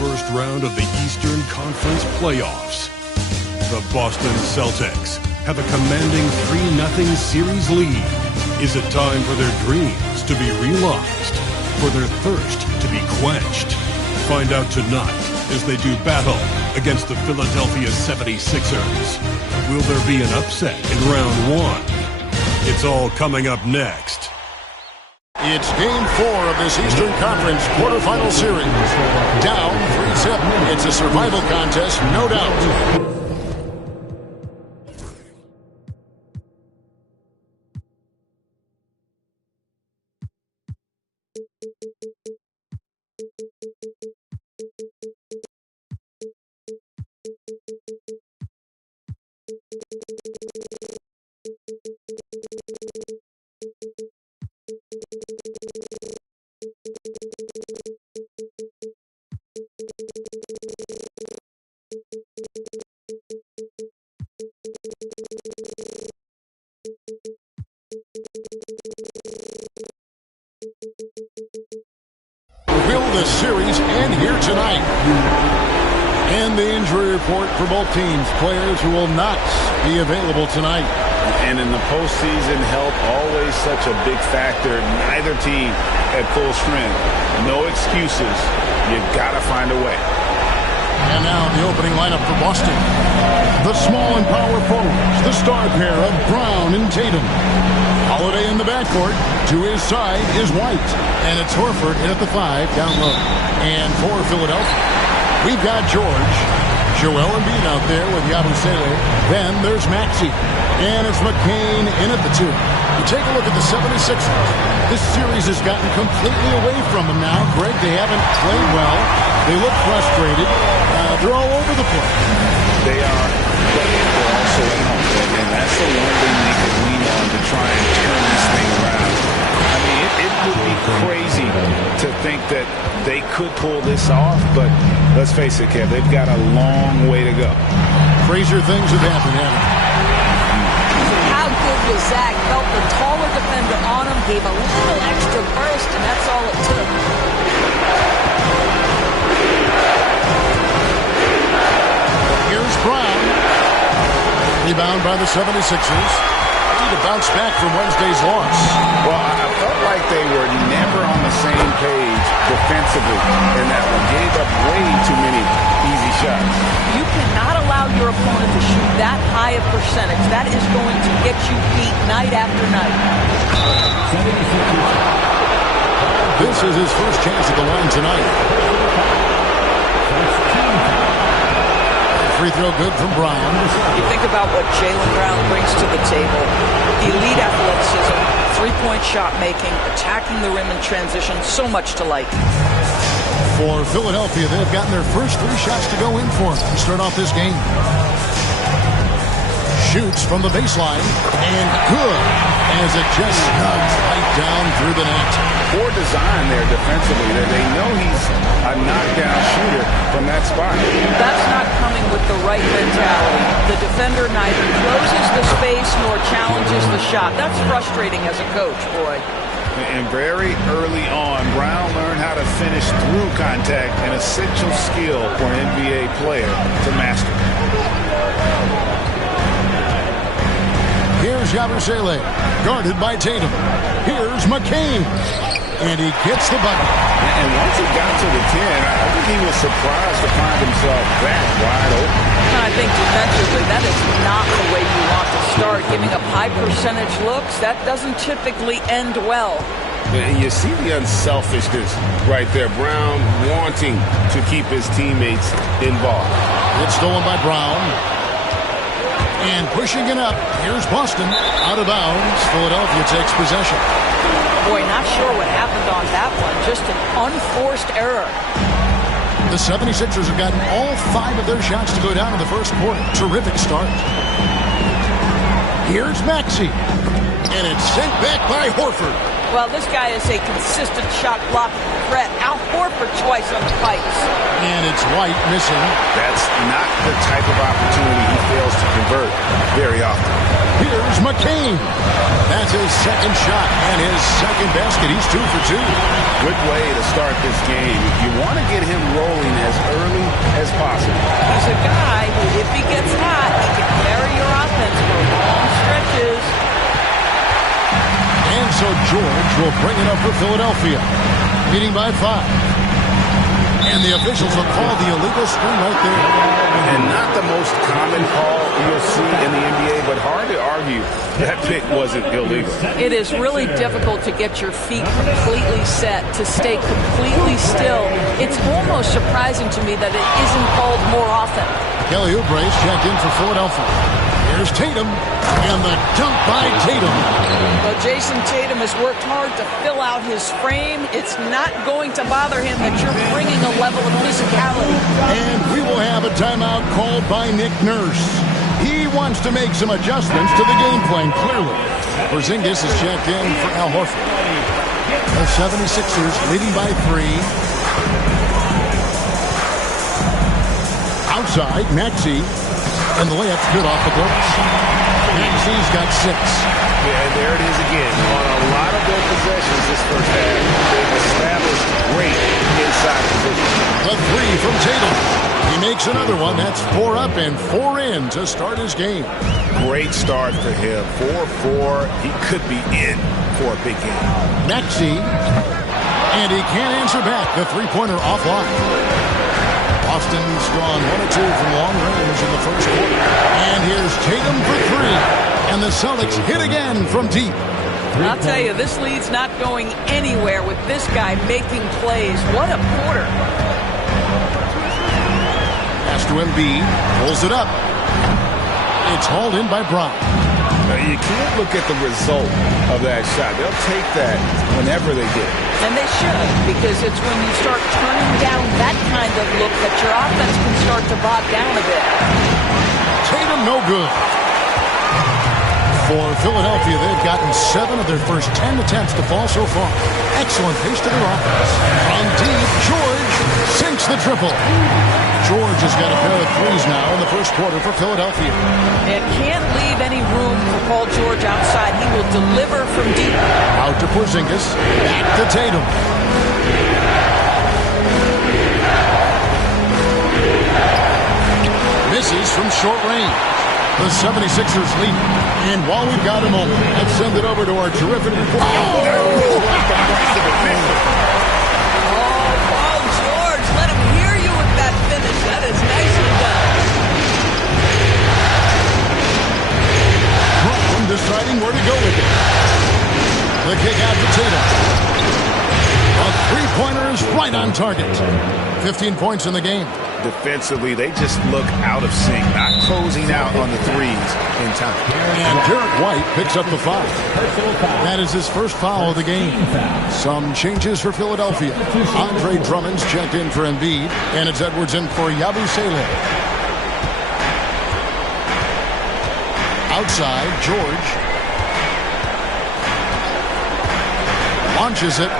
first round of the Eastern Conference playoffs. The Boston Celtics have a commanding 3-0 series lead. Is it time for their dreams to be realized? For their thirst to be quenched? Find out tonight as they do battle against the Philadelphia 76ers. Will there be an upset in round one? It's all coming up next. It's Game 4 of this Eastern Conference quarterfinal series. Down 3-0. It's a survival contest, no doubt. Will the series end here tonight? And the injury report for both teams. Players who will not be available tonight. And in the postseason, health always such a big factor. Neither team at full strength. No excuses. You've got to find a way. And now the opening lineup for Boston. The small and power forwards. The star pair of Brown and Tatum. Holiday in the backcourt. To his side is White. And it's Horford in at the 5 down low. And for Philadelphia, we've got George. Joel Embiid out there with Yabusele. Then there's Maxey. And it's McCain in at the 2. You take a look at the 76ers. This series has gotten completely away from them now. Greg, they haven't played well. They look frustrated. They're all over the place. They are, but they're also at home. And that's the one thing they can lean on to try and turn this thing around. I mean, it would be crazy to think that they could pull this off, but let's face it, Kev, they've got a long way to go. Crazier things have happened, haven't they? How good was Zach? Felt the taller defender on him, gave a little extra burst, and that's all it took. Here's Brown. Rebound by the 76ers. Need to bounce back from Wednesday's loss. Well, I felt like they were never on the same page defensively in that one. Gave up way too many easy shots. You cannot allow your opponent to shoot that high a percentage. That is going to get you beat night after night. This is his first chance at the line tonight. Free throw good from Brown. You think about what Jaylen Brown brings to the table. Elite athleticism, three-point shot making, attacking the rim in transition, so much to like. For Philadelphia, they've gotten their first 3 shots to go in for them to start off this game. Shoots from the baseline, and good, as it just snugs right down through the net. Poor design there defensively. They know he's a knockdown shooter from that spot. That's not coming with the right mentality. The defender neither closes the space nor challenges the shot. That's frustrating as a coach, boy. And very early on, Brown learned how to finish through contact, an essential skill for an NBA player to master. Here's Yabusele, guarded by Tatum. Here's McCain, and he gets the bucket. And once he got to the 10, I think he was surprised to find himself that wide open. I think defensively, that is not the way you want to start. Giving up high percentage looks, that doesn't typically end well. And you see the unselfishness right there. Brown wanting to keep his teammates involved. It's stolen by Brown. And pushing it up, here's Boston, out of bounds. Philadelphia takes possession. Boy, not sure what happened on that one. Just an unforced error. The 76ers have gotten all 5 of their shots to go down in the first quarter. Terrific start. Here's Maxey. And it's sent back by Horford. Well, this guy is a consistent shot blocking threat. Al Horford twice on the pipes. And it's White missing. That's not the type of opportunity he fails to convert very often. Here's McCain. That's his second shot and his second basket. He's 2 for 2. Good way to start this game. You want to get him rolling as early as possible. He's a guy who, if he gets hot, he can carry your offense for long stretches. And so George will bring it up for Philadelphia, leading by 5. And the officials will call the illegal screen right there. And not the most common call you'll see in the NBA, but hard to argue that pick wasn't illegal. It is really difficult to get your feet completely set, to stay completely still. It's almost surprising to me that it isn't called more often. Kelly Oubre's checked in for Philadelphia. Here's Tatum, and the dunk by Tatum. Well, Jason Tatum has worked hard to fill out his frame. It's not going to bother him that you're bringing a level of physicality. And we will have a timeout called by Nick Nurse. He wants to make some adjustments to the game plan, clearly. Porzingis is checked in for Al Horford. The 76ers leading by 3. Outside, Maxey. And the layup's good off the glass. Maxey's got 6. Yeah, and there it is again. On a lot of their possessions this first half, they've established great inside position. A 3 from Tatum. He makes another one. That's 4 up and 4 in to start his game. Great start for him. 4-4. He could be in for a big game. Maxey. And he can't answer back. The three-pointer offline. Boston's gone 1 or 2 from long range in the first quarter. And here's Tatum for 3. And the Celtics hit again from deep. I'll tell you, this lead's not going anywhere with this guy making plays. What a quarter. Pass to Embiid. Pulls it up. It's hauled in by Brown. Now, you can't look at the result of that shot. They'll take that whenever they get it. And they should, because it's when you start turning down that kind of look that your offense can start to bog down a bit. Tatum no good. For Philadelphia, they've gotten 7 of their first 10 attempts to fall so far. Excellent pace to their offense. From deep, George sinks the triple. George has got a pair of threes now in the first quarter for Philadelphia. It can't leave any room for Paul George outside. He will deliver from deep. Out to Porzingis. Back to Tatum. Misses from short range. The 76ers lead. And while we've got a moment, let's send it over to our terrific reporter. Paul George, let him hear you with that finish. That is nicely done. Brown deciding where to go with it. The kick out to Tatum. A three-pointer is right on target. 15 points in the game. Defensively, they just look out of sync, not closing out on the threes in time. And Derek White picks up the foul. That is his first foul of the game. Some changes for Philadelphia. Andre Drummond's checked in for Embiid, and it's Edwards in for Yabusele. Outside, George launches it.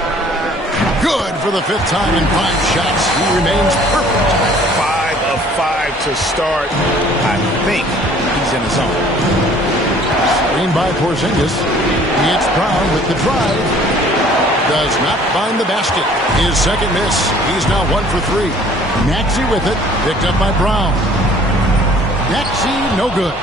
Good for the 5th time in 5 shots. He remains perfect. 5 of 5 to start. I think he's in the zone. Screen by Porzingis. It's Brown with the drive. Does not find the basket. His second miss. He's now 1 for 3. Maxey with it. Picked up by Brown. Maxey, no good.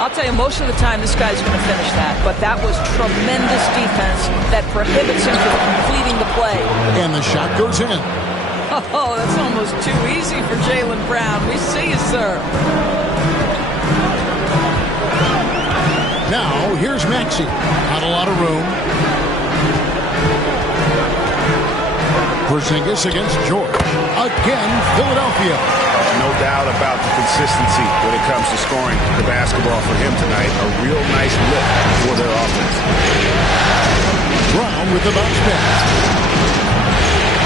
I'll tell you, most of the time this guy's going to finish that, but that was tremendous defense that prohibits him from completing the play. And the shot goes in. Oh, that's almost too easy for Jaylen Brown. We see you, sir. Now, here's Maxey. Not a lot of room. Porzingis against George. Again, Philadelphia. No doubt about the consistency when it comes to scoring the basketball for him tonight. A real nice lift for their offense. Brown with the bounce pass.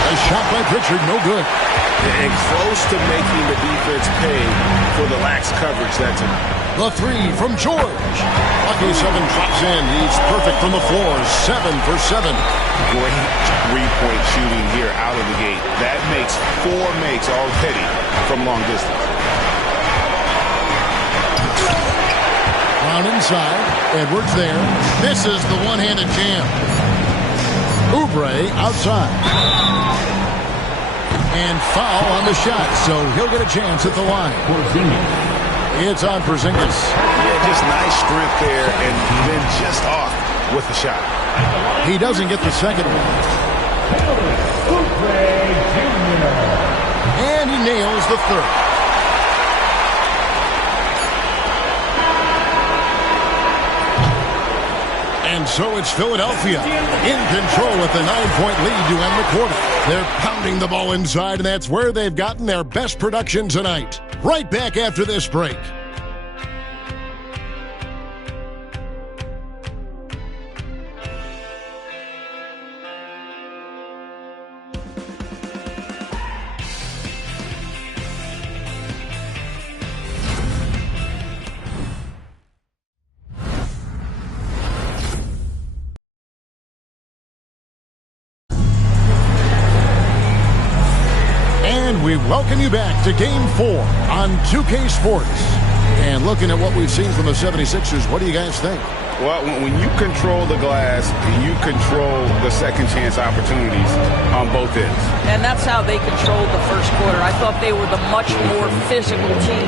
A shot by Pritchard, no good. And close to making the defense pay for the lax coverage that time. The 3 from George. Lucky 7 drops in. He's perfect from the floor. 7 for 7. Great three-point shooting here out of the gate. That makes 4 makes already from long distance. Brown inside. Edwards there. This is the one-handed jam. Oubre outside. And foul on the shot, so he'll get a chance at the line. It's on Porzingis. Yeah, just nice strength there, and then just off with the shot. He doesn't get the second one. And he nails the third. And so it's Philadelphia in control with a 9-point lead to end the quarter. They're pounding the ball inside, and that's where they've gotten their best production tonight. Right back after this break. We welcome you back to Game 4 on 2K Sports. And looking at what we've seen from the 76ers, what do you guys think? Well, when you control the glass, you control the second chance opportunities on both ends. And that's how they controlled the first quarter. I thought they were the much more physical team.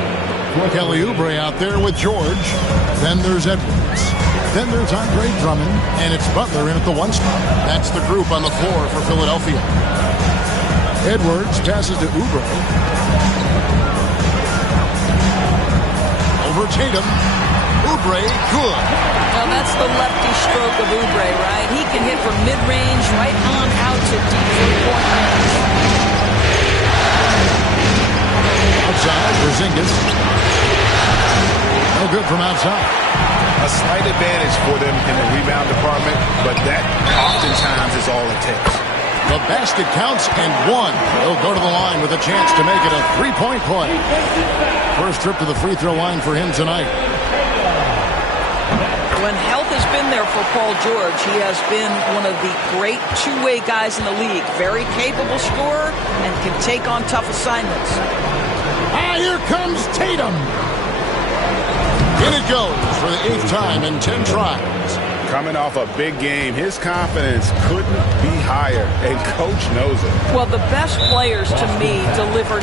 Kelly Oubre out there with George. Then there's Edwards. Then there's Andre Drummond. And it's Butler in at the 1 spot. That's the group on the floor for Philadelphia. Edwards passes to Oubre. Over Tatum. Oubre, good. Now that's the lefty stroke of Oubre, right? He can hit from mid-range right on out to deep three-point range. Outside, Porzingis. No good from outside. A slight advantage for them in the rebound department, but that oftentimes is all it takes. The basket counts and one. He'll go to the line with a chance to make it a three-point play. First trip to the free throw line for him tonight. When health has been there for Paul George, he has been one of the great two-way guys in the league. Very capable scorer and can take on tough assignments. Here comes Tatum. In it goes for the 8th time in 10 tries. Coming off a big game, his confidence couldn't be higher, and Coach knows it. Well, the best players, to me, deliver.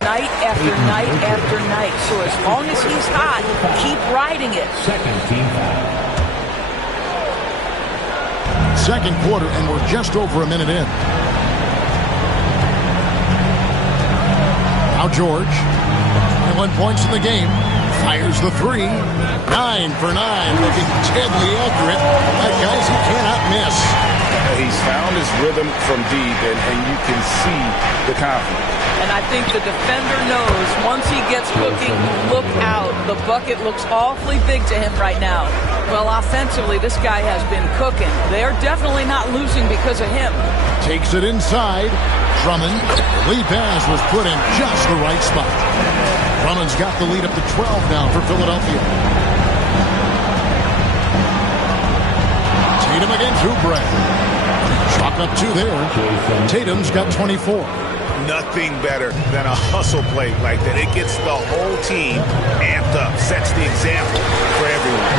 Night after night after night. So as long as he's hot, keep riding it. Second quarter, and we're just over a minute in. Now George, 1 points in the game, fires the three. 9 for 9, looking deadly accurate. Like guys he cannot miss. He's found his rhythm from deep, and you can see the confidence. And I think the defender knows once he gets cooking, look out. The bucket looks awfully big to him right now. Well, offensively, this guy has been cooking. They're definitely not losing because of him. Takes it inside. Drummond. The lead pass was put in just the right spot. Drummond's got the lead up to 12 now for Philadelphia. Tatum against Oubre. Chalk up 2 there. Tatum's got 24. Nothing better than a hustle play like that. It gets the whole team amped up, sets the example for everyone.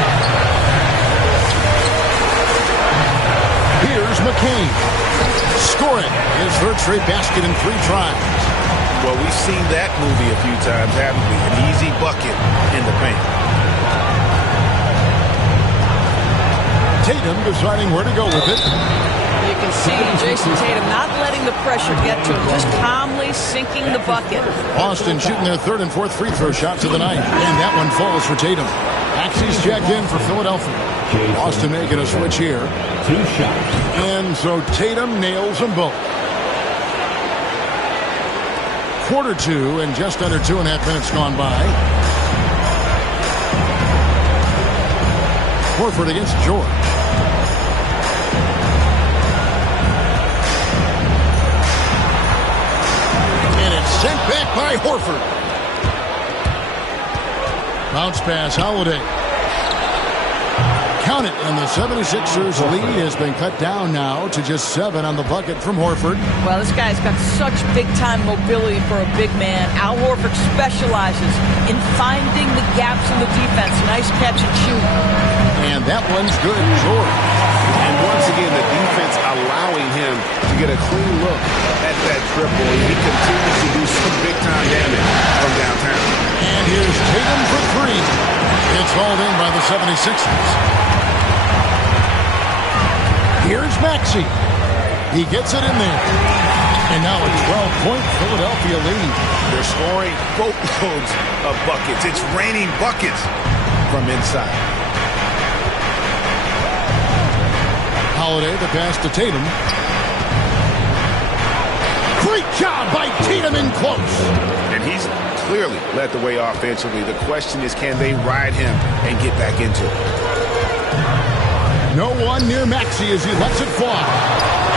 Here's McCain. Scoring his third straight basket in 3 tries. Well, we've seen that movie a few times, haven't we? An easy bucket in the paint. Tatum deciding where to go with it. You can see Jason Tatum not letting the pressure get to him, just calmly sinking the bucket. Boston shooting their third and fourth free throw shots of the night. And that one falls for Tatum. Maxey's checked in for Philadelphia. Boston making a switch here. 2 shots. And so Tatum nails them both. Quarter 2 and just under 2.5 minutes gone by. Horford against George. And it's sent back by Horford. Bounce pass, Holiday. Count it, and the 76ers lead has been cut down now to just 7 on the bucket from Horford. Well, this guy's got such big-time mobility for a big man. Al Horford specializes in finding the gaps in the defense. Nice catch and shoot. And that one's good, George. And once again, the defense allowing him to get a clean look at that triple. And he continues to do some big-time damage from downtown. And here's Tatum for 3. It's hauled in by the 76ers. Here's Maxey. He gets it in there. And now a 12-point Philadelphia lead. They're scoring boatloads of buckets. It's raining buckets from inside. Holiday, the pass to Tatum. Great job by Tatum in close. And he's clearly led the way offensively. The question is, can they ride him and get back into it? No one near Maxey as he lets it fly.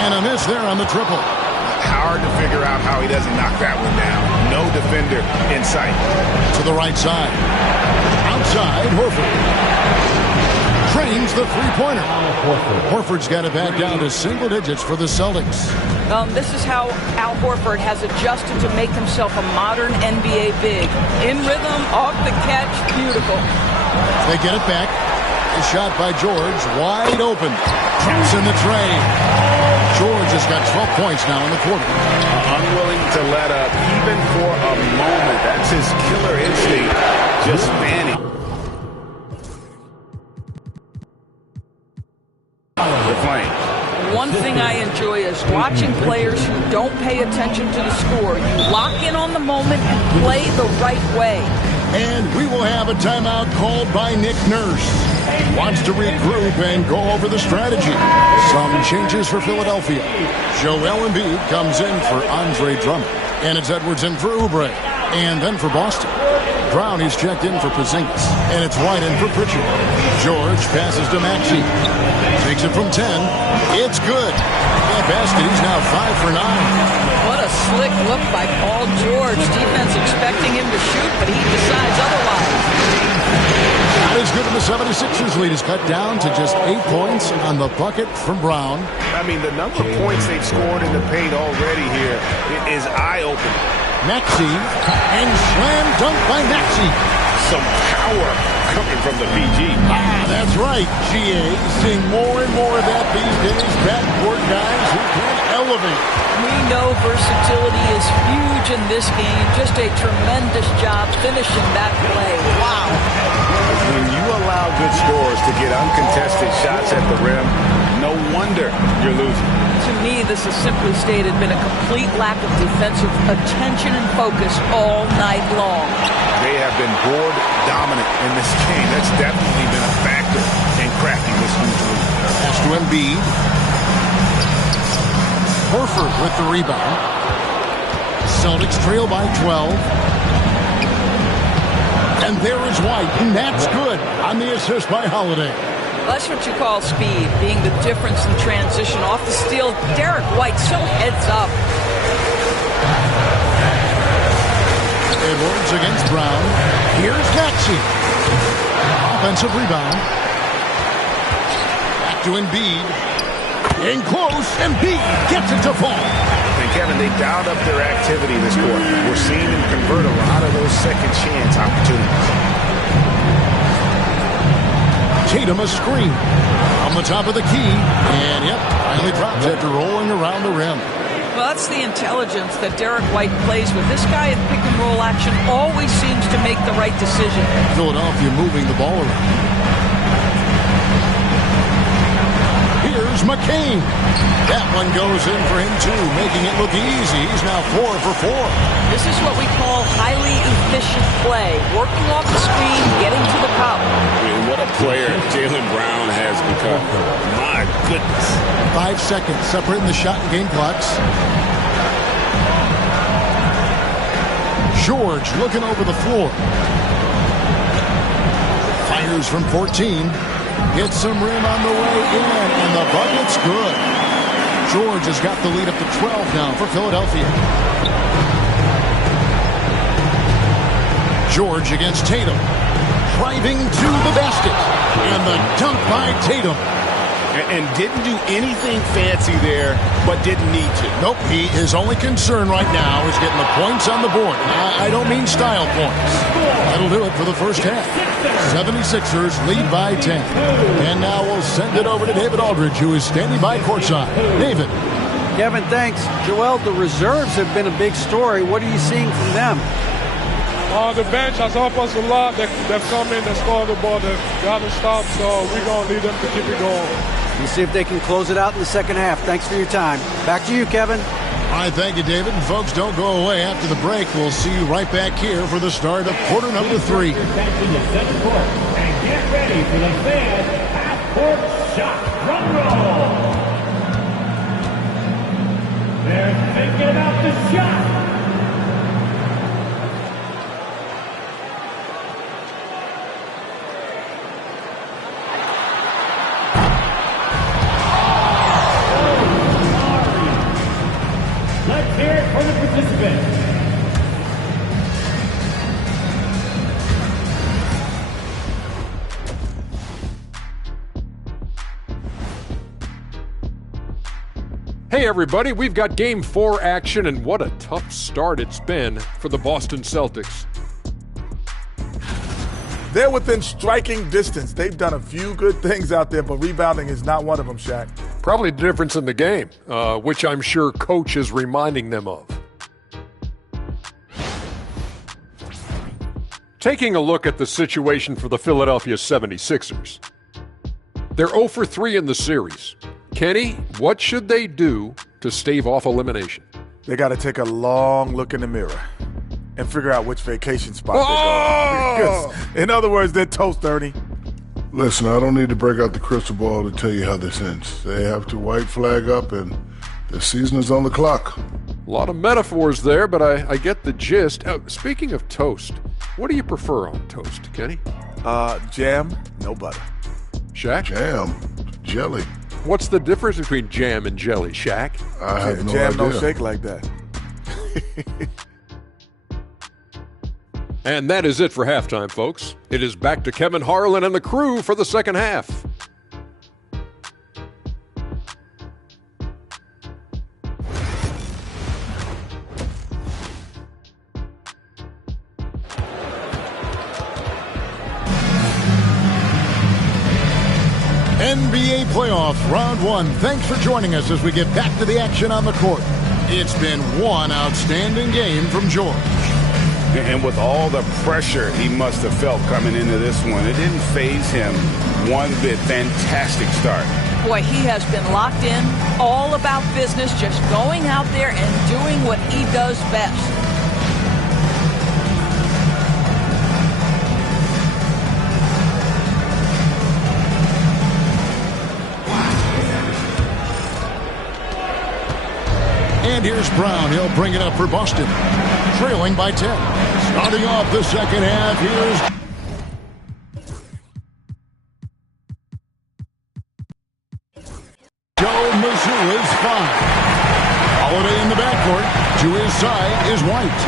And a miss there on the triple. Hard to figure out how he doesn't knock that one down. No defender in sight. To the right side. Outside, Horford. Trains the three-pointer. Horford's got it back down to single digits for the Celtics. This is how Al Horford has adjusted to make himself a modern NBA big. In rhythm, off the catch, beautiful. They get it back. A shot by George, wide open. Traps in the tray. George has got 12 points now in the quarter. Unwilling to let up, even for a moment. That's his killer instinct, just fanning. They're playing. One thing I enjoy is watching players who don't pay attention to the score. You lock in on the moment and play the right way. And we will have a timeout called by Nick Nurse. Wants to regroup and go over the strategy. Some changes for Philadelphia. Joel Embiid comes in for Andre Drummond. And it's Edwards in for Oubre. And then for Boston. Brown is checked in for Porzingis. And it's White in for Pritchard. George passes to Maxey. Takes it from 10. It's good. That basket, he's now 5 for 9. What a slick look by Paul George. Defense expecting him to shoot, but he decides otherwise. Not as good, and the 76ers lead is cut down to just 8 points on the bucket from Brown. I mean, the number of points they've scored in the paint already here is eye-opening. Maxey, and slam dunk by Maxey. Some power coming from the PG. That's right, GA. Seeing more and more of that these days. Backcourt guys who can elevate. We know versatility is huge in this game. Just a tremendous job finishing that play. Wow. When you allow good scorers to get uncontested shots at the rim, no wonder you're losing. To me, this has simply stated been a complete lack of defensive attention and focus all night long. They have been board dominant in this game. That's definitely been a factor in cracking this huge lead. Pass to Embiid. Horford with the rebound. Celtics trail by 12. And there is White, and that's good on the assist by Holiday. That's what you call speed, being the difference in transition. Off the steal, Derek White so heads up. Edwards against Brown. Here's Maxey. Offensive rebound. Back to Embiid. In close, Embiid gets it to fall. And Kevin, they dialed up their activity this quarter. We're seeing them convert a lot of those second chance opportunities. Tatum a screen on the top of the key. And, yep, finally drops after rolling around the rim. Well, that's the intelligence that Derek White plays with. This guy in pick-and-roll action always seems to make the right decision. Philadelphia moving the ball around. McCain. That one goes in for him, too, making it look easy. He's now 4 for 4. This is what we call highly efficient play. Working off the screen, getting to the cup. I mean, what a player Jaylen Brown has become. My goodness. 5 seconds separating the shot and game clocks. George looking over the floor. Fires from 14. Hits some rim on the way in, and the bucket's good. George has got the lead up to 12 now for Philadelphia. George against Tatum. Driving to the basket. And the dunk by Tatum. And didn't do anything fancy there, but didn't need to. Nope, his only concern right now is getting the points on the board. I don't mean style points. That'll do it for the first half. 76ers lead by 10. And now we'll send it over to David Aldridge, who is standing by courtside. David. Kevin, thanks. Joel, the reserves have been a big story. What are you seeing from them? The bench has helped us a lot. They've come in, they scored the ball, they've gotten stopped, so we're going to need them to keep it going. We'll see if they can close it out in the second half. Thanks for your time. Back to you, Kevin. All right, thank you, David. And folks, don't go away after the break. We'll see you right back here for the start of quarter number 3. Back to the center court and get ready for the fans half-court shot. Drum roll. They're thinking about the shot. For the participants. Hey everybody, we've got Game 4 action, and what a tough start it's been for the Boston Celtics. They're within striking distance. They've done a few good things out there, but rebounding is not one of them, Shaq. Probably the difference in the game, which I'm sure Coach is reminding them of. Taking a look at the situation for the Philadelphia 76ers. They're 0 for 3 in the series. Kenny, what should they do to stave off elimination? They got to take a long look in the mirror and figure out which vacation spot they're going. Because, in other words, they're toast, Ernie. Listen, I don't need to break out the crystal ball to tell you how this ends. They have to white flag up, and the season is on the clock. A lot of metaphors there, but I get the gist. Speaking of toast, what do you prefer on toast, Kenny? Jam, no butter. Shaq? Jam, jelly. What's the difference between jam and jelly, Shaq? I have no jam idea. don't shake like that. And that is it for halftime, folks. It is back to Kevin Harlan and the crew for the second half. NBA playoffs, round 1. Thanks for joining us as we get back to the action on the court. It's been one outstanding game from George. And with all the pressure he must have felt coming into this one, it didn't faze him one bit. Fantastic start. Boy, he has been locked in, all about business, just going out there and doing what he does best. And here's Brown. He'll bring it up for Boston. Trailing by 10. Starting off the second half, here's Joe Mazzulla's fine. Holiday in the backcourt. To his side is White.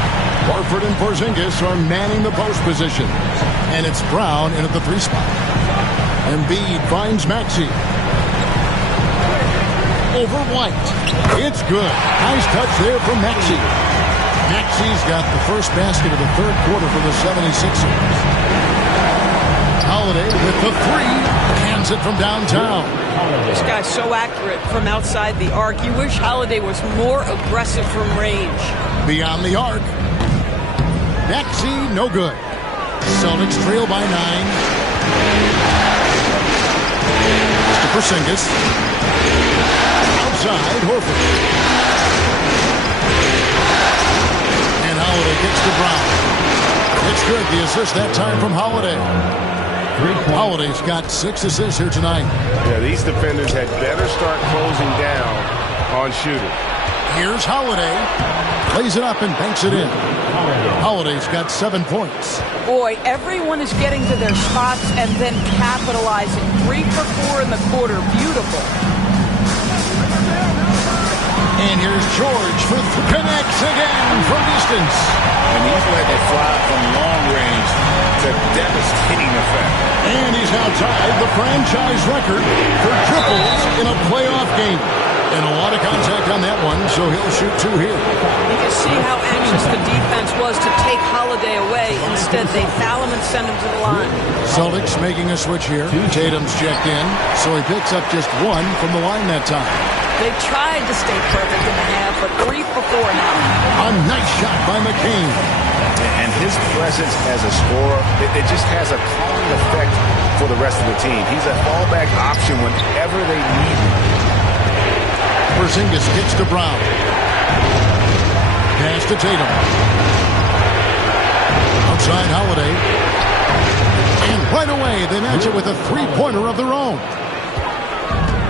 Horford and Porzingis are manning the post position. And it's Brown in at the 3 spot. Embiid finds Maxey. Over White. It's good. Nice touch there from Maxey. Maxey's got the first basket of the third quarter for the 76ers. Holiday with the 3. Hands it from downtown. This guy's so accurate from outside the arc. You wish Holiday was more aggressive from range. Beyond the arc. Maxey, no good. Celtics trail by 9. Porzingis. side, Horford. And Holiday gets to Brown. It's good. The assist that time from Holiday. Holiday's got 6 assists here tonight. Yeah, these defenders had better start closing down on shooting. Here's Holiday. Plays it up and banks it in. Holiday's got 7 points. Boy, everyone is getting to their spots and then capitalizing. 3 for 4 in the quarter. Beautiful. And here's George for connects again from distance. And he's letting it fly from long range to devastating effect. And he's now tied the franchise record for triples in a playoff game. And a lot of contact on that one, so he'll shoot 2 here. You can see how anxious the defense was to take Holiday away. Instead, they foul him and send him to the line. Celtics making a switch here. Tatum's checked in, so he picks up just 1 from the line that time. They tried to stay perfect in the half, but 3 for 4 now. A nice shot by McCain. And his presence as a scorer, it just has a calming effect for the rest of the team. He's a fallback option whenever they need him. Porzingis gets to Brown. Pass to Tatum. Outside Holiday. And right away, they match it with a 3-pointer of their own.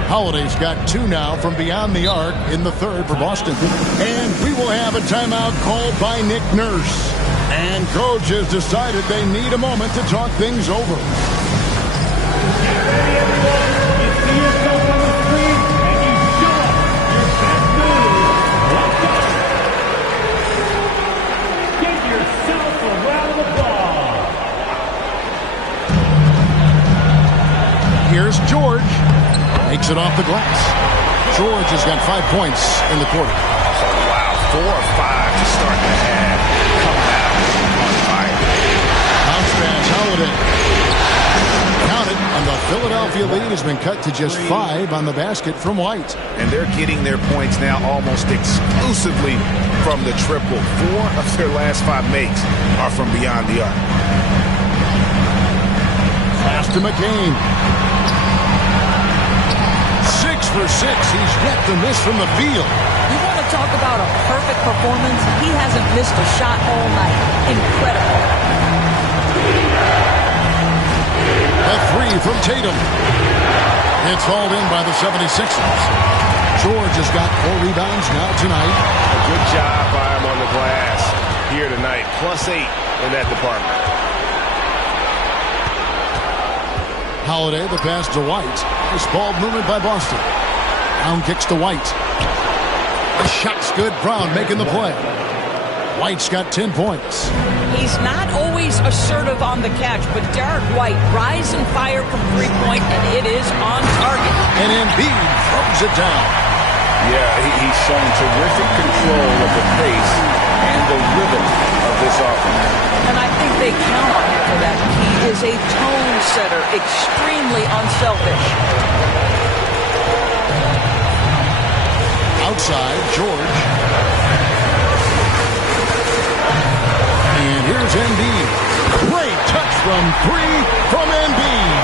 Holiday's got 2 now from beyond the arc in the 3rd for Boston. And we will have a timeout called by Nick Nurse. And coach has decided they need a moment to talk things over. Get ready, everyone. You see yourself on the screen, and you show up your best move. Let's go. Get yourself a round of applause. Here's George. Makes it off the glass. George has got 5 points in the quarter. Oh, wow. 4 or 5 to start the half. Coming out on fire. Bounce pass, Holiday. Count it, and the Philadelphia lead has been cut to just 5 on the basket from White. And they're getting their points now almost exclusively from the triple. 4 of their last 5 makes are from beyond the arc. Pass to McCain. 6 for 6. He's yet to miss from the field. You want to talk about a perfect performance? He hasn't missed a shot all night. Incredible. A 3 from Tatum. It's hauled in by the 76ers. George has got 4 rebounds now tonight. A good job by him on the glass here tonight. +8 in that department. Holiday, the pass to White. Nice ball movement by Boston. Brown kicks to White. The shot's good. Brown making the play. White's got 10 points. He's not always assertive on the catch, but Derek White rise and fire from 3-point, and it is on target. And Embiid throws it down. Yeah, he's shown terrific control of the pace and the rhythm of this offense. And I think they count on him for that. He is a tone setter, extremely unselfish. Outside, George. And here's Embiid. Great touch from 3 from Embiid.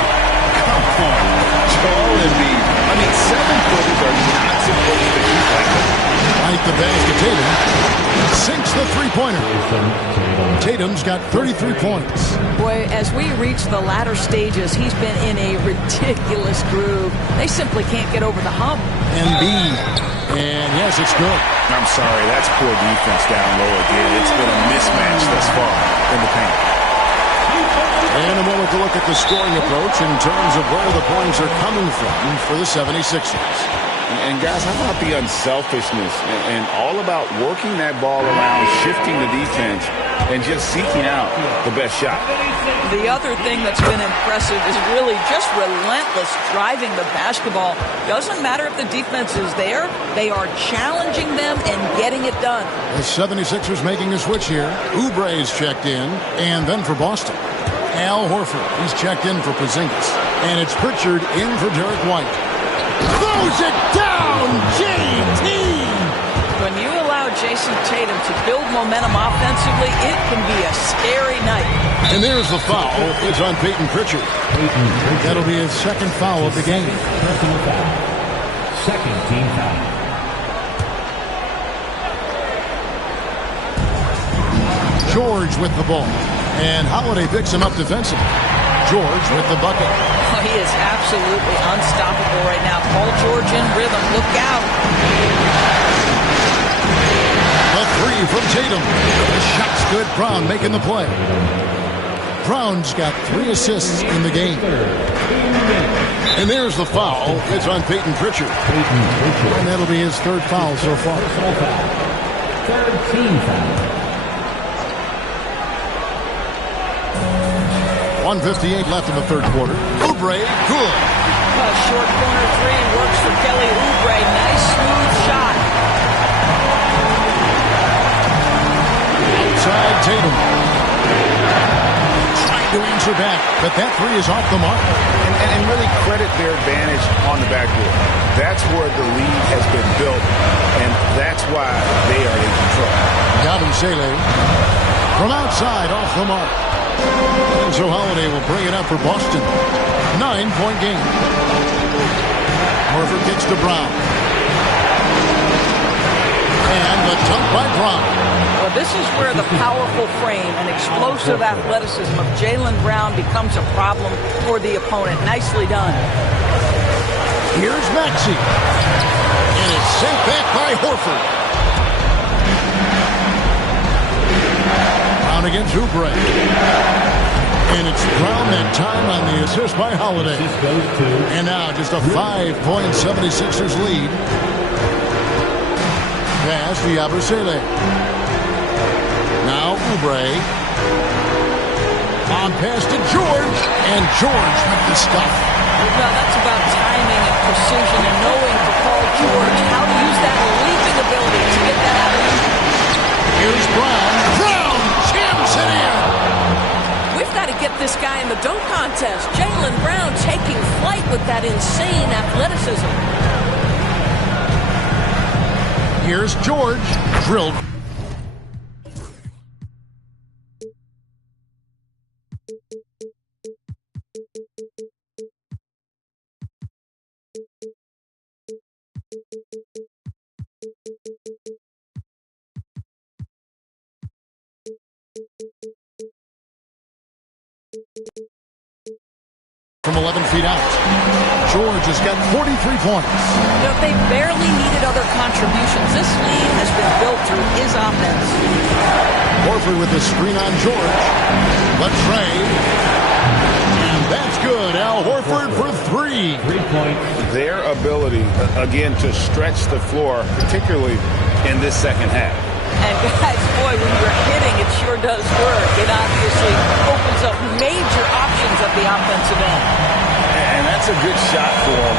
Come on, Joel Embiid. I mean, 7-footers are not supposed to shoot like that. Right the pass to Tatum. Sinks the 3-pointer. Tatum's got 33 points. Boy, as we reach the latter stages, he's been in a ridiculous groove. They simply can't get over the hump. Embiid. And yes, it's good. I'm sorry, that's poor defense down low again. It's been a mismatch thus far in the paint. And a moment to look at the scoring approach in terms of where the points are coming from for the 76ers. And guys, how about the unselfishness and all about working that ball around, shifting the defense, and just seeking out the best shot. The other thing that's been impressive is really just relentless driving the basketball. Doesn't matter if the defense is there, they are challenging them and getting it done. The 76ers making a switch here. Oubre's checked in, and then for Boston. Al Horford, he's checked in for Porzingis. And it's Pritchard in for Derek White. Throws it down, JT! When you allow Jason Tatum to build momentum offensively, it can be a scary night. And there's the foul. It's on Peyton Pritchard. That'll be his 2nd foul of the game. Second team foul. George with the ball. And Holiday picks him up defensively. George with the bucket. Oh, he is absolutely unstoppable right now. Paul George in rhythm. Look out. A three from Tatum. The shot's good. Brown making the play. Brown's got 3 assists in the game. And there's the foul. It's on Peyton Pritchard. And that'll be his 3rd foul so far. Third team foul. 1:58 left in the 3rd quarter. Oubre, good. A short corner 3 works for Kelly Oubre. Nice smooth shot. Outside Tatum. Trying to answer back, but that 3 is off the mark. And really credit their advantage on the backboard. That's where the lead has been built, and that's why they are in control. Gavin Sele from outside off the mark. And so Holiday will bring it up for Boston. 9-point game. Horford gets to Brown. And the dunk by Brown. Well, this is where the powerful frame and explosive athleticism of Jaylen Brown becomes a problem for the opponent. Nicely done. Here's Maxey. And it's sent back by Horford. Brown against Oubre. And it's Brown that time on the assist by Holiday. And now just a 5-point 76ers lead. Pass to Yabusele. Now Oubre. On pass to George. And George with the stuff. Well, that's about timing and precision and knowing for Paul George how to use that leaping ability to get that out of him. Here's Brown. Brown jams it in. We've got to get this guy in the dunk contest. Jaylen Brown taking flight with that insane athleticism. Here's George. Drilled. From 11 feet out. George has got 43 points. You know, they barely needed other contributions. This lead has been built through his offense. Horford with the screen on George. The trade. And that's good. Al Horford for 3. 3 points. Their ability, again, to stretch the floor, particularly in this second half. And guys, boy, when you're hitting, it sure does work. It obviously opens up major options at the offensive end. And that's a good shot for him.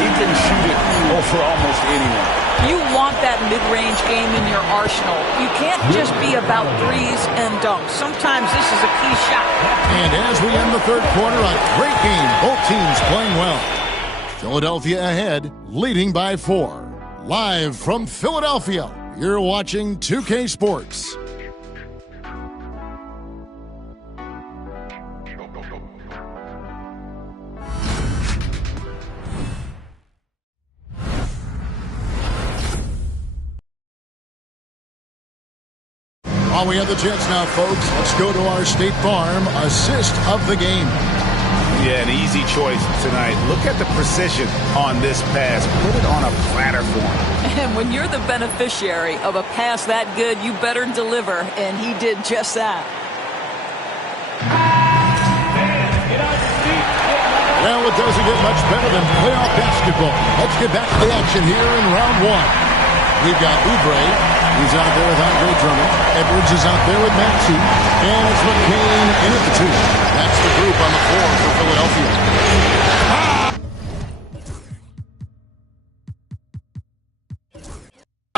He can shoot it over almost anyone. You want that mid-range game in your arsenal. You can't just be about threes and dunks. Sometimes this is a key shot. And as we end the 3rd quarter, a great game. Both teams playing well. Philadelphia ahead, leading by 4. Live from Philadelphia, you're watching 2K Sports. While we have the chance now, folks, let's go to our State Farm assist of the game. Yeah, an easy choice tonight. Look at the precision on this pass. Put it on a platter for him. And when you're the beneficiary of a pass that good, you better deliver. And he did just that. Well, it doesn't get much better than playoff basketball. Let's get back to the action here in round 1. We've got Oubre. He's out there with Andre Drummond. Edwards is out there with Maxey. And it's McCain in at the 2. That's the group on the floor for Philadelphia.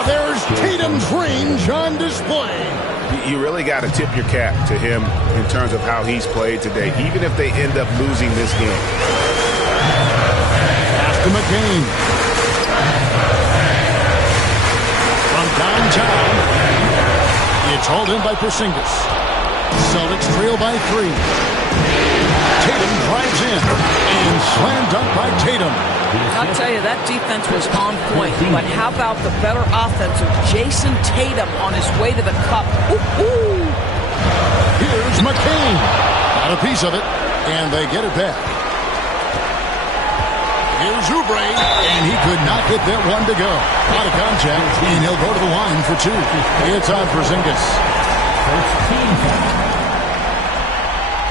There's Tatum's range on display. You really got to tip your cap to him in terms of how he's played today, even if they end up losing this game. Pass to McCain. From downtown, it's hauled in by Porzingis. Celtics trail by 3. Tatum drives in and slam dunk by Tatum. I'll tell you, that defense was on point. But how about the better offense of Jason Tatum on his way to the cup? Ooh. Here's McCain. Got a piece of it, and they get it back. Here's Oubre, and he could not get that one to go. Out of contact, and he'll go to the line for two. It's on for Porzingis. First team foul.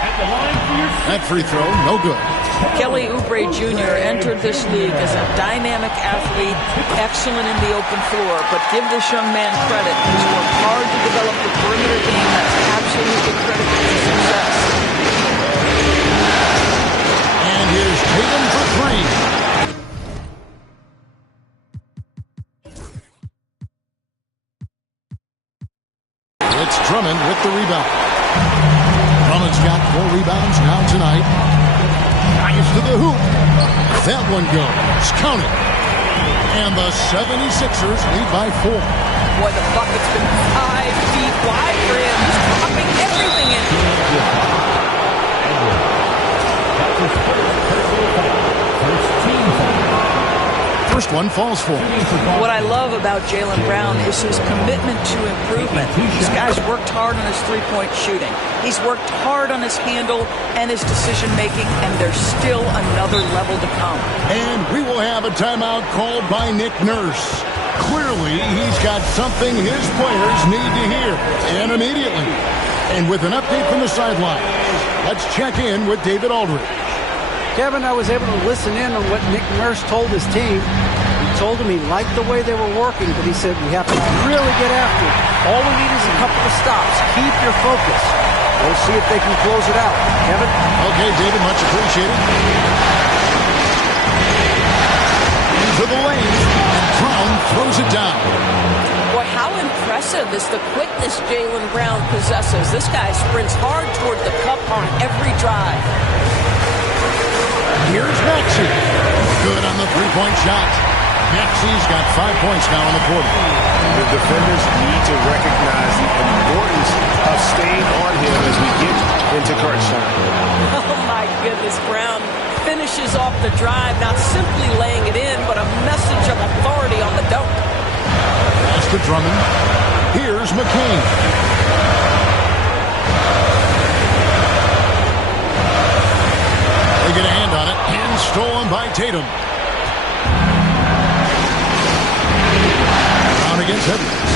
At the line for your That free throw, no good. Kelly Oubre Jr. entered this league as a dynamic athlete, excellent in the open floor, but give this young man credit. He's worked hard to develop the perimeter game that's absolutely critical to success. And here's Tatum for three. It's Drummond with the rebound. Drummond's got 4 rebounds now tonight. Nice to the hoop. That one goes. Count it. And the 76ers lead by 4. Boy, the bucket's been 5 feet wide for him. He's dropping everything in. first team foul. First one falls for him. What I love about Jaylen Brown is his commitment to improvement. This guy's worked hard on his three-point shooting. He's worked hard on his handle and his decision-making, and there's still another level to come. And we will have a timeout called by Nick Nurse. Clearly, he's got something his players need to hear, and immediately. And with an update from the sideline, let's check in with David Aldridge. Kevin, I was able to listen in on what Nick Nurse told his team. He told them he liked the way they were working, but he said we have to really get after it. All we need is a couple of stops. Keep your focus. We'll see if they can close it out. Kevin? Okay, David, much appreciated. Into the lane. Brown throws it down. Boy, how impressive is the quickness Jaylen Brown possesses. This guy sprints hard toward the cup on every drive. Here's Maxey. Good on the three-point shot. Maxey's got 5 points now in the quarter. The defenders need to recognize the importance of staying on him as we get into crunch time. Oh, my goodness. Brown finishes off the drive, not simply laying it in, but a message of authority on the dunk. Pass to Drummond. Here's McCain. They get a hand on it, and stolen by Tatum. Brown against Edwards.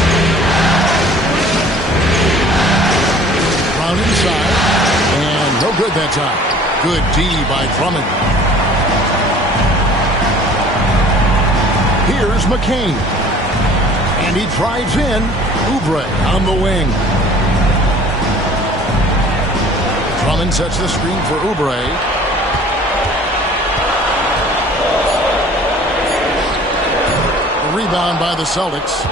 Brown inside, and no good that time. Good D by Drummond. Here's McCain. And he drives in. Oubre on the wing. Drummond sets the screen for Oubre. The rebound by the Celtics.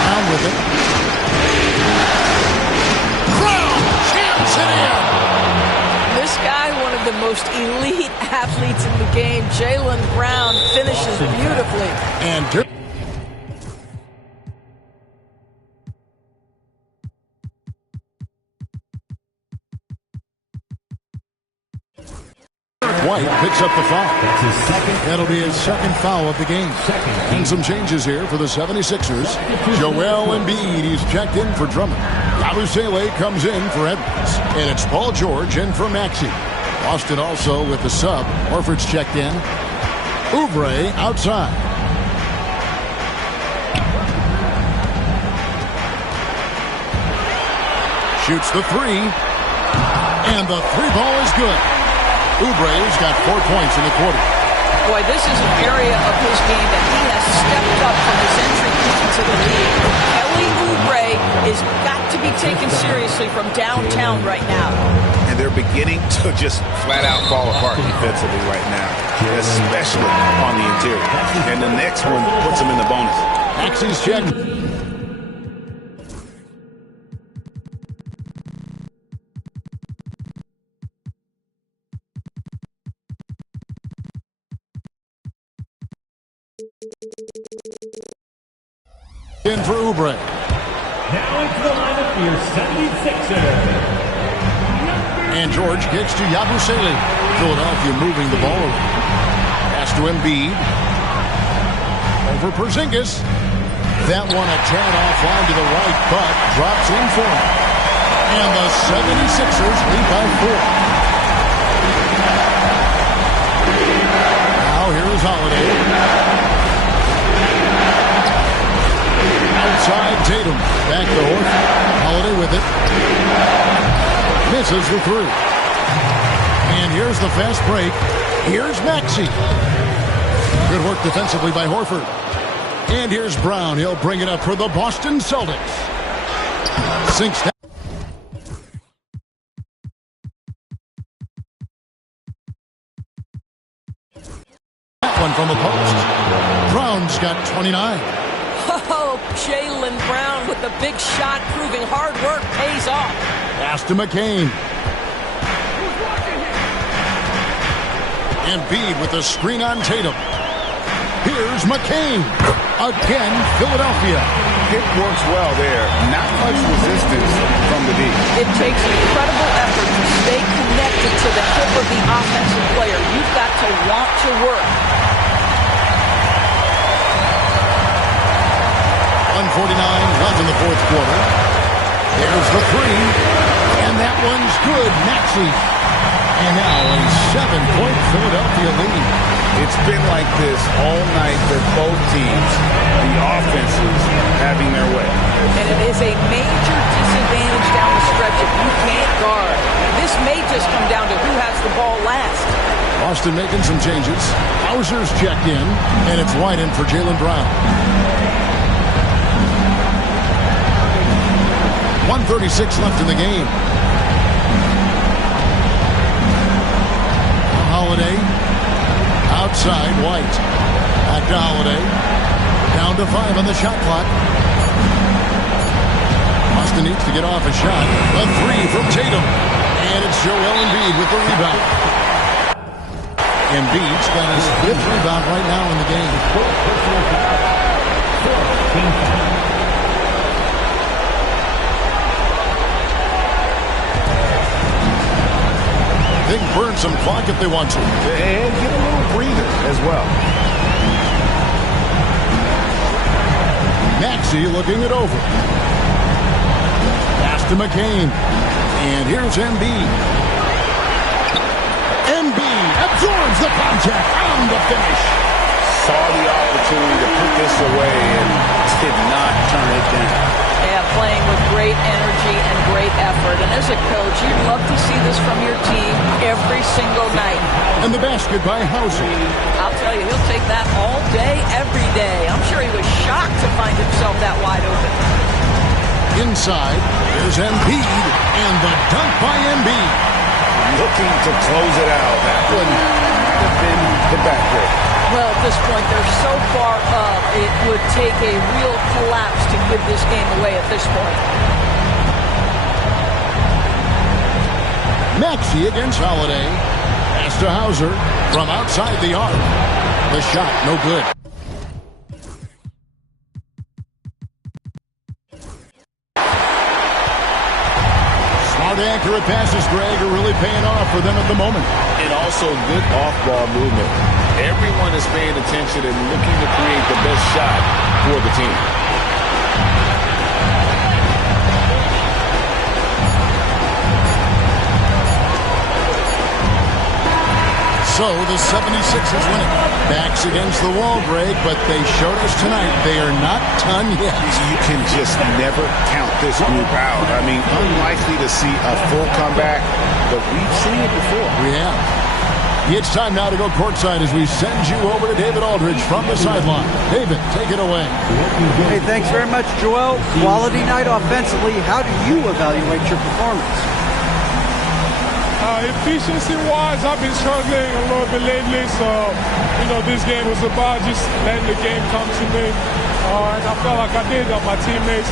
Brown with it. It in. This guy, one of the most elite athletes in the game, Jaylen Brown, finishes beautifully. And White picks up the foul. That's his second. That'll be his second foul of the game. And some changes here for the 76ers. Joel Embiid, he's checked in for Drummond. Abusele comes in for Edwards. And it's Paul George in for Maxey. Boston also with the sub. Horford's checked in. Oubre outside. Shoots the three. And the three ball is good. Oubre's got 4 points in the quarter. Boy, this is an area of his game that he has stepped up from his entry into the league. Kelly Oubre is got to be taken seriously from downtown right now. And they're beginning to just flat out fall apart defensively right now, especially on the interior. And the next one puts them in the bonus. Maxey's check. In for Oubre. Now into the lineup for your 76ers. And George kicks to Yabusele. Philadelphia moving the ball around. Pass to Embiid. Over Porzingis. That one a tad offline to the right, but drops in for him. And the 76ers lead by 4. Now here is Holiday. Outside Tatum. Back to Horford. Holiday with it. Misses the three. And here's the fast break. Here's Maxey. Good work defensively by Horford. And here's Brown. He'll bring it up for the Boston Celtics. Sinks down. That one from the post. Brown's got 29. Oh, Jaylen Brown with the big shot, proving hard work pays off. Pass to McCain. Embiid with the screen on Tatum. Here's McCain. Again, Philadelphia. It works well there. Not much resistance from the D. It takes incredible effort to stay connected to the hip of the offensive player. You've got to want to work. 1:49 left in the fourth quarter. There's the three. And that one's good. Maxey. And now a 7-point Philadelphia lead. It's been like this all night for both teams. The offenses having their way. And it is a major disadvantage down the stretch if you can't guard. This may just come down to who has the ball last. Boston making some changes. Hauser's checked in, and it's White in for Jaylen Brown. 1:36 left in the game. Holiday. Outside, White. Back to Holiday. Down to 5 on the shot clock. Boston needs to get off a shot. A three from Tatum. And it's Joel Embiid with the rebound. Embiid's got his 5th rebound right now in the game. They can burn some clock if they want to. And get a little breather as well. Maxey looking it over. Pass to McCain. And here's Embiid. Embiid absorbs the contact on the finish. Saw the opportunity to put this away and did not turn it down. Yeah, playing with great energy and great effort. And as a coach, you'd love to see this from your team every single night. And the basket by Hauser. I'll tell you, he'll take that all day, every day. I'm sure he was shocked to find himself that wide open. Inside, there's Embiid, and the dunk by Embiid. Looking to close it out. That one might have been the backcourt. Well, at this point, they're so far up, it would take a real collapse to give this game away at this point. Maxey against Holiday. Pass to Hauser from outside the arc. The shot, no good. Smart, accurate passes, Greg, are really paying off for them at the moment. And also good off-ball movement. Everyone is paying attention and looking to create the best shot for the team. So the 76ers win it. Backs against the wall, Greg, but they showed us tonight they are not done yet. You can just never count this group out. I mean, unlikely to see a full comeback, but we've seen it before. We have. It's time now to go courtside as we send you over to David Aldridge from the sideline. David, take it away. Hey, thanks very much, Joel. Quality night offensively. How do you evaluate your performance? Efficiency-wise, I've been struggling a little bit lately, so, this game was about just letting the game come to me. And I felt like I did on my teammates.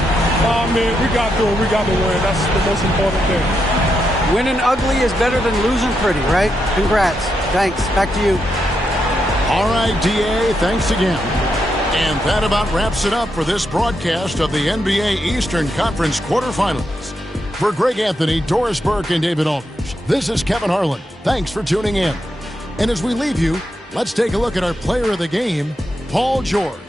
We got through it. We got the win. That's the most important thing. Winning ugly is better than losing pretty, right? Congrats. Thanks. Back to you. All right, DA, thanks again. And that about wraps it up for this broadcast of the NBA Eastern Conference quarterfinals. For Greg Anthony, Doris Burke, and David Aldridge, this is Kevin Harlan. Thanks for tuning in. And as we leave you, let's take a look at our player of the game, Paul George.